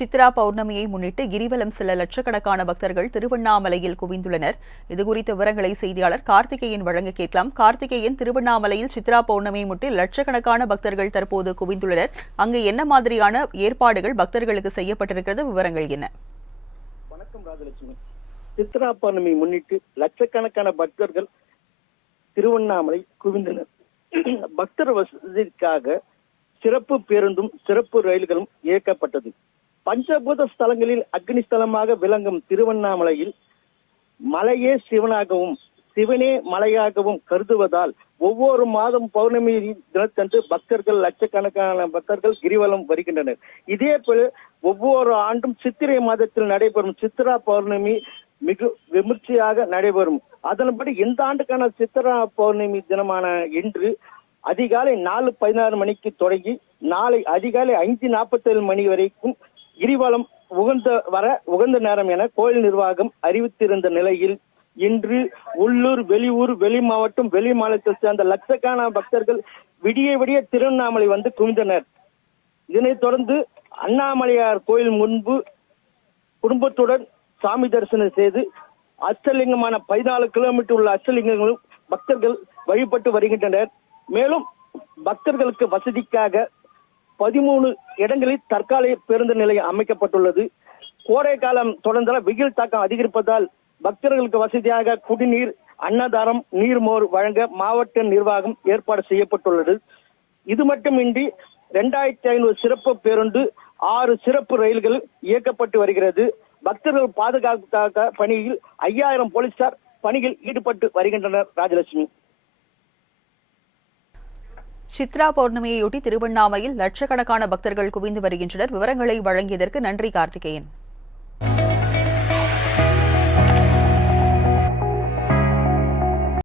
சித்ரா பௌர்ணமியை முன்னிட்டு கிரிவலம் சில லட்சக்கணக்கான பக்தர்கள் திருவண்ணாமலையில் குவிந்துள்ளனர். இதுகுறித்த விவரங்களை செய்தியாளர் கார்த்திகேயன் வழங்க கேட்கலாம். கார்த்திகேயன் திருவண்ணாமலையில் சித்ரா பௌர்ணமியை முன்னிட்டு லட்சக்கணக்கான பக்தர்கள் தற்போது குவிந்துள்ளனர். அங்கு என்ன மாதிரியான ஏற்பாடுகள் பக்தர்களுக்கு செய்யப்பட்டிருக்கிறது? விவரங்கள் என்ன? வணக்கம் ராஜலட்சுமி. சித்ரா பௌர்ணமி முன்னிட்டு லட்சக்கணக்கான பக்தர்கள் திருவண்ணாமலை குவிந்தனர். பக்தர் வசதிக்காக சிறப்பு பேருந்தும் சிறப்பு ரயில்களும் இயக்கப்பட்டது. பஞ்சபூத ஸ்தலங்களில் அக்னி ஸ்தலமாக விளங்கும் திருவண்ணாமலையில் மலையே சிவனாகவும் சிவனே மலையாகவும் கருதுவதால் ஒவ்வொரு மாதம் பௌர்ணமி தினத்தன்று பக்தர்கள் லட்சக்கணக்கான பக்தர்கள் கிரிவலம் வருகின்றனர். இதே போல ஒவ்வொரு ஆண்டும் சித்திரை மாதத்தில் நடைபெறும் சித்ரா பௌர்ணமி மிக விமர்சையாக நடைபெறும். அதன்படி இந்த ஆண்டுக்கான சித்ரா பௌர்ணமி தினமான இன்று அதிகாலை நாலு பதினாறு மணிக்கு தொடங்கி நாளை அதிகாலை ஐந்து நாற்பத்தேழு மணி வரைக்கும் கிரிவலம் உகந்த வர உகந்த நேரம் என கோயில் நிர்வாகம் அறிவித்திருந்த நிலையில் இன்று உள்ளூர் வெளியூர் வெளி மாவட்டம் வெளி மாநிலத்தை சேர்ந்த லட்சக்கணக்கான பக்தர்கள் விடிய விடிய திருவண்ணாமலை வந்து குவிந்தனர். இதனைத் தொடர்ந்து அண்ணாமலையார் கோயில் முன்பு குடும்பத்துடன் சாமி தரிசனம் செய்து அச்சலிங்கமான பதினாலு கிலோமீட்டர் உள்ள அச்சலிங்கங்களும் பக்தர்கள் வழிபட்டு வருகின்றனர். மேலும் பக்தர்களுக்கு வசதிக்காக பதிமூணு இடங்களில் தற்காலிக பேருந்து நிலையம் அமைக்கப்பட்டுள்ளது. கோடை காலம் தொடர்ந்தால் வெயில் தாக்கம் அதிகரிப்பதால் பக்தர்களுக்கு வசதியாக குடிநீர் அன்னதானம் நீர்மோர் வழங்க மாவட்ட நிர்வாகம் ஏற்பாடு செய்யப்பட்டுள்ளது. இது மட்டுமின்றி இரண்டாயிரத்தி ஐநூறு சிறப்பு பேருந்து ஆறு சிறப்பு ரயில்கள் இயக்கப்பட்டு வருகிறது. பக்தர்கள் பாதுகாப்புக்காக பணியில் ஐயாயிரம் போலீசார் பணியில் ஈடுபட்டு வருகின்றனர் ராஜலட்சுமி. சித்ரா பௌர்ணமியையொட்டி திருவண்ணாமையில் லட்சக்கணக்கான பக்தர்கள் குவிந்து வருகின்றனர். விவரங்களை வழங்கியதற்கு நன்றி கார்த்திகேயன்.